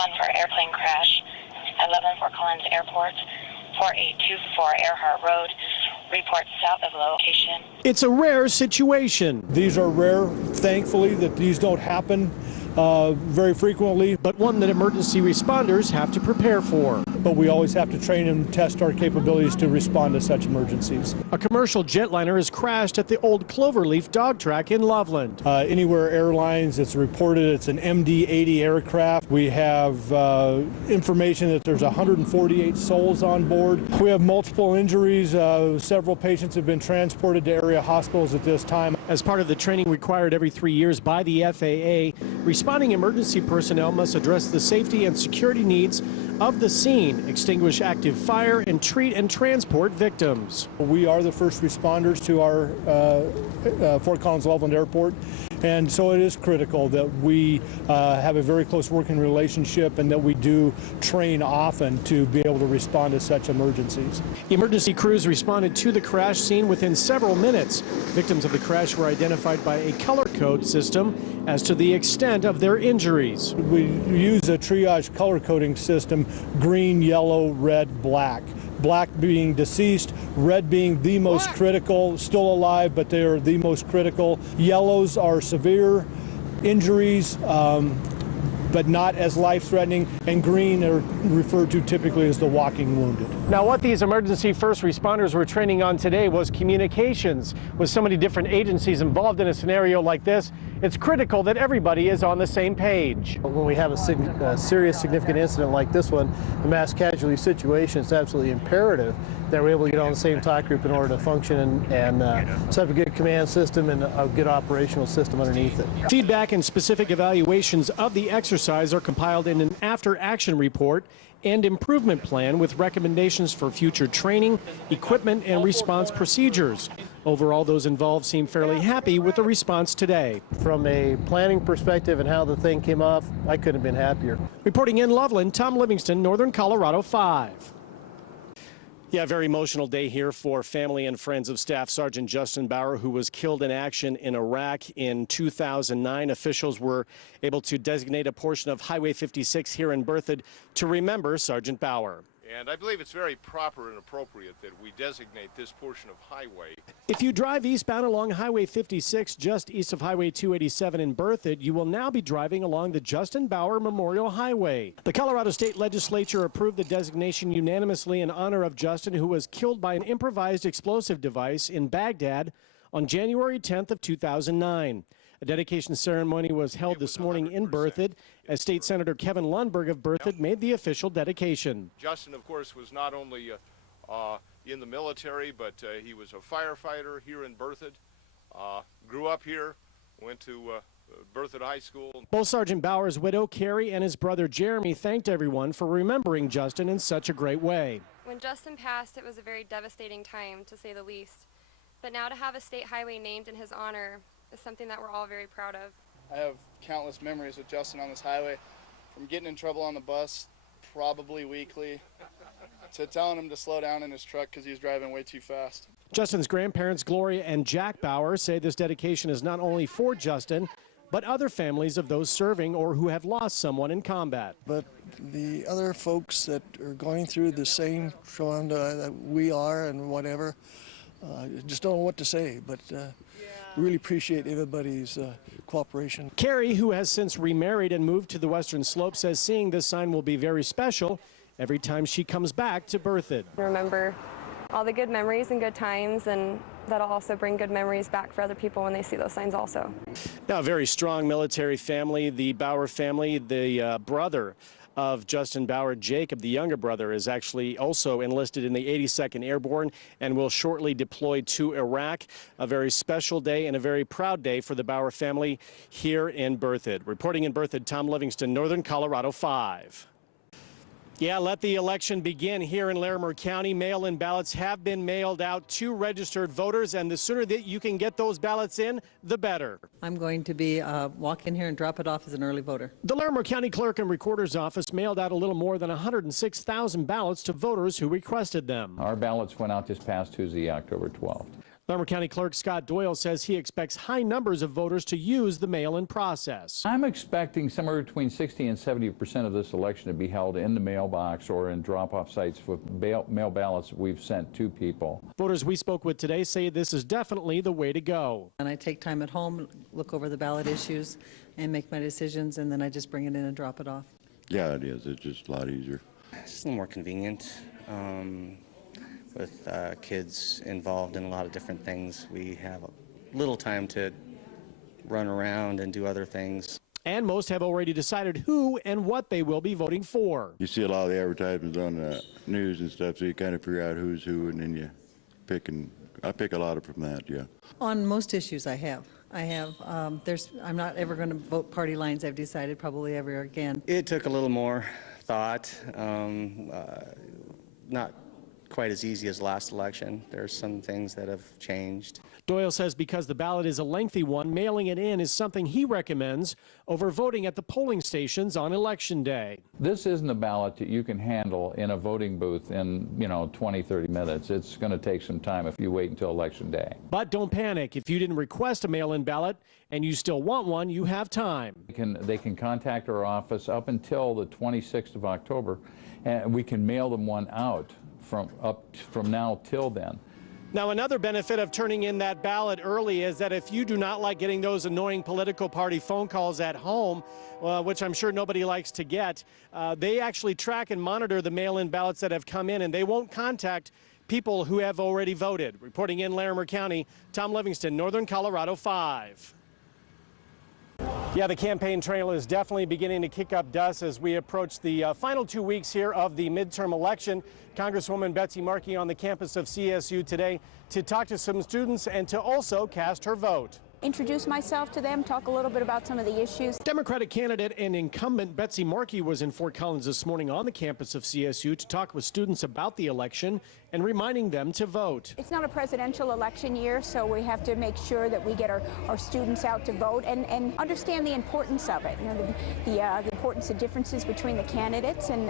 respond for airplane crash at 11 Fort Collins Airport, 4824 Earhart Road. Report south of location. It's a rare situation. These are rare, thankfully, that these don't happen very frequently. But one that emergency responders have to prepare for. But we always have to train and test our capabilities to respond to such emergencies. A commercial jetliner has crashed at the old Cloverleaf dog track in Loveland. Anywhere Airlines, it's reported it's an MD-80 aircraft. We have information that there's 148 souls on board. We have multiple injuries. Several patients have been transported to area hospitals at this time. As part of the training required every 3 years by the FAA, responding emergency personnel must address the safety and security needs of the scene, extinguish active fire, and treat and transport victims. We are the first responders to our Fort Collins Loveland Airport, and so it is critical that we have a very close working relationship and that we do train often to be able to respond to such emergencies. Emergency crews responded to the crash scene within several minutes. Victims of the crash were identified by a color code system as to the extent of their injuries. We use a triage color coding system: green, yellow, red, black. Black being deceased, red being the most critical, still alive, but they are the most critical. Yellows are severe injuries, but not as life-threatening, and green are referred to typically as the walking wounded. Now, what these emergency first responders were training on today was communications. With so many different agencies involved in a scenario like this, it's critical that everybody is on the same page. When we have a serious, significant incident like this one, a mass casualty situation, it's absolutely imperative that we're able to get on the same talk group in order to function and set up a good command system and a good operational system underneath it. Feedback and specific evaluations of the exercise are compiled in an after-action report and improvement plan with recommendations for future training, equipment, and response procedures. Overall, those involved seem fairly happy with the response today. From a planning perspective and how the thing came off, I couldn't have been happier. Reporting in Loveland, Tom Livingston, Northern Colorado 5. Yeah, very emotional day here for family and friends of Staff Sergeant Justin Bauer, who was killed in action in Iraq in 2009. Officials were able to designate a portion of Highway 56 here in Berthoud to remember Sergeant Bauer. And I believe it's very proper and appropriate that we designate this portion of highway. If you drive eastbound along Highway 56, just east of Highway 287 in Berthoud, you will now be driving along the Justin Bauer Memorial Highway. The Colorado State Legislature approved the designation unanimously in honor of Justin, who was killed by an improvised explosive device in Baghdad on January 10th of 2009. A dedication ceremony was held this morning in Berthoud as State Senator Kevin Lundberg of Berthoud made the official dedication. Justin, of course, was not only in the military, but he was a firefighter here in Berthoud. Grew up here, went to Berthoud High School. Both Sergeant Bauer's widow, Carrie, and his brother, Jeremy, thanked everyone for remembering Justin in such a great way. When Justin passed, it was a very devastating time, to say the least. But now to have a state highway named in his honor is something that we're all very proud of. I have countless memories with Justin on this highway, from getting in trouble on the bus, probably weekly, to telling him to slow down in his truck because he was driving way too fast. Justin's grandparents, Gloria and Jack Bauer, say this dedication is not only for Justin, but other families of those serving or who have lost someone in combat. But the other folks that are going through the same trauma that we are and whatever, just don't know what to say, but really appreciate everybody's cooperation. Carrie, who has since remarried and moved to the Western Slope, says seeing this sign will be very special every time she comes back to Berthoud. Remember all the good memories and good times, and that'll also bring good memories back for other people when they see those signs also. Now, a very strong military family, the Bauer family. The brother of Justin Bauer, Jacob, the younger brother, is actually also enlisted in the 82nd Airborne and will shortly deploy to Iraq. A very special day and a very proud day for the Bauer family here in Berthoud. Reporting in Berthoud, Tom Livingston, Northern Colorado 5. Yeah, let the election begin here in Larimer County. Mail-in ballots have been mailed out to registered voters, and the sooner that you can get those ballots in, the better. I'm going to be walk in here and drop it off as an early voter. The Larimer County Clerk and Recorder's Office mailed out a little more than 106,000 ballots to voters who requested them. Our ballots went out this past Tuesday, October 12th. Larimer County Clerk Scott Doyle says he expects high numbers of voters to use the mail-in process. I'm expecting somewhere between 60 and 70% of this election to be held in the mailbox or in drop-off sites with mail ballots we've sent to people. Voters we spoke with today say this is definitely the way to go. And I take time at home, look over the ballot issues, and make my decisions, and then I just bring it in and drop it off. Yeah, it is. It's just a lot easier. It's just a little more convenient. With kids involved in a lot of different things, we have a little time to run around and do other things. And most have already decided who and what they will be voting for. You see a lot of the advertisements on the news and stuff, so you kind of figure out who's who, and then you pick, and I pick a lot of from that, yeah. On most issues I have. I'm not ever going to vote party lines, I've decided, probably ever again. It took a little more thought, not quite as easy as last election. There's some things that have changed. Doyle says because the ballot is a lengthy one, mailing it in is something he recommends over voting at the polling stations on Election Day. This isn't a ballot that you can handle in a voting booth in, 20, 30 minutes. It's going to take some time if you wait until Election Day. But don't panic. If you didn't request a mail-in ballot and you still want one, you have time. They can contact our office up until the 26th of October, and we can mail them one out from now till then. Now, another benefit of turning in that ballot early is that if you do not like getting those annoying political party phone calls at home, which I'm sure nobody likes to get, they actually track and monitor the mail-in ballots that have come in, and they won't contact people who have already voted. Reporting in Larimer County, Tom Livingston, Northern Colorado 5. Yeah, the campaign trail is definitely beginning to kick up dust as we approach the final 2 weeks here of the midterm election. Congresswoman Betsy Markey on the campus of CSU today to talk to some students and to also cast her vote. Introduce myself to them, talk a little bit about some of the issues. Democratic candidate and incumbent Betsy Markey was in Fort Collins this morning on the campus of CSU to talk with students about the election and reminding them to vote. It's not a presidential election year, so we have to make sure that we get our students out to vote and understand the importance of it. The importance of differences between the candidates, and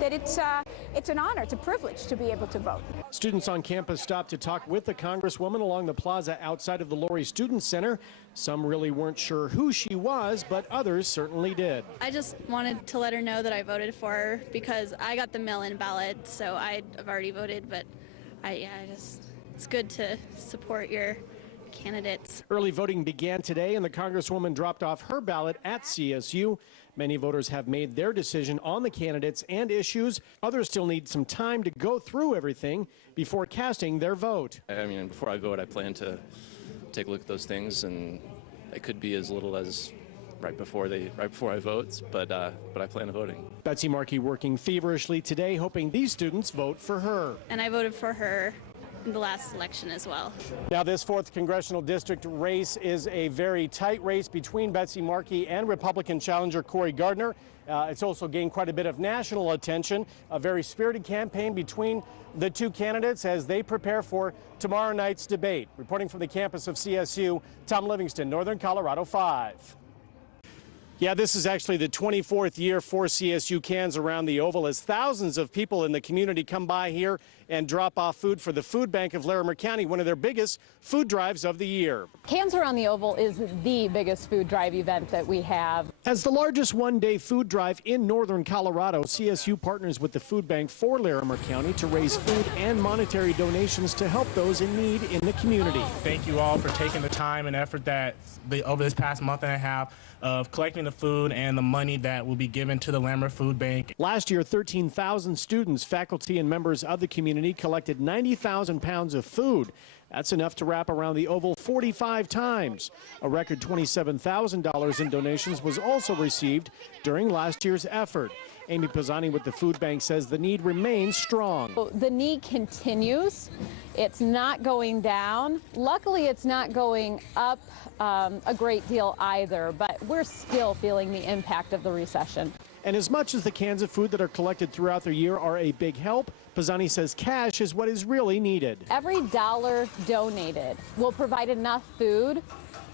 that it's an honor, it's a privilege to be able to vote. Students on campus stopped to talk with the Congresswoman along the plaza outside of the Laurie Student Center. Some really weren't sure who she was, but others certainly did. I just wanted to let her know that I voted for her because I got the mail-in ballot, so I've already voted, but it's good to support your candidates. Early voting began today, and the Congresswoman dropped off her ballot at CSU. Many voters have made their decision on the candidates and issues. Others still need some time to go through everything before casting their vote. Before I vote, I plan to take a look at those things, and it could be as little as right before I vote, but I plan on voting. Betsy Markey working feverishly today, hoping these students vote for her. And I voted for her in the last election as well. Now, this 4th congressional district race is a very tight race between Betsy Markey and Republican challenger Cory Gardner. It's also gained quite a bit of national attention, a very spirited campaign between the two candidates as they prepare for tomorrow night's debate. Reporting from the campus of CSU, Tom Livingston, Northern Colorado 5. Yeah, this is actually the 24th year for CSU Cans around the Oval as thousands of people in the community come by here and drop off food for the Food Bank of Larimer County, one of their biggest food drives of the year. Cans Around the Oval is the biggest food drive event that we have. As the largest one-day food drive in Northern Colorado, CSU partners with the Food Bank for Larimer County to raise food and monetary donations to help those in need in the community. Thank you all for taking the time and effort that over this past month and a half of collecting the food and the money that will be given to the Larimer Food Bank. Last year, 13,000 students, faculty, and members of the community collected 90,000 pounds of food. That's enough to wrap around the Oval 45 times. A record $27,000 in donations was also received during last year's effort. Amy Pisani with the Food Bank says the need remains strong. The need continues. It's not going down. Luckily, it's not going up a great deal either, but we're still feeling the impact of the recession. And as much as the cans of food that are collected throughout the year are a big help, Pisani says cash is what is really needed. Every dollar donated will provide enough food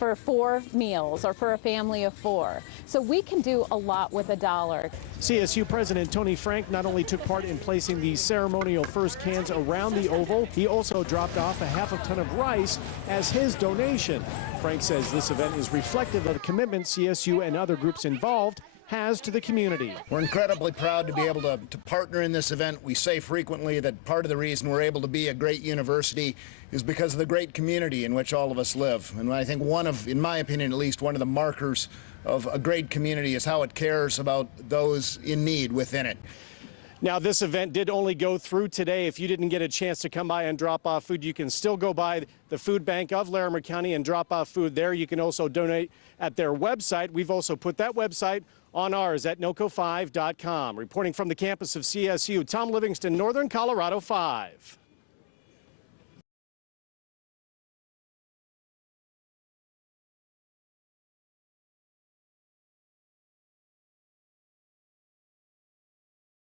for 4 meals or for a family of 4. So we can do a lot with $1. CSU President Tony Frank not only took part in placing the ceremonial first cans around the Oval, he also dropped off a half a ton of rice as his donation. Frank says this event is reflective of the commitment CSU and other groups involved has to the community. We're incredibly proud to be able to partner in this event. We say frequently that part of the reason we're able to be a great university is because of the great community in which all of us live. And I think in my opinion at least, one of the markers of a great community is how it cares about those in need within it. Now, this event did only go through today. If you didn't get a chance to come by and drop off food, you can still go by the food bank of Larimer County and drop off food there. You can also donate at their website. We've also put that website on ours at NOCO5.com. Reporting from the campus of CSU, Tom Livingston, Northern Colorado 5.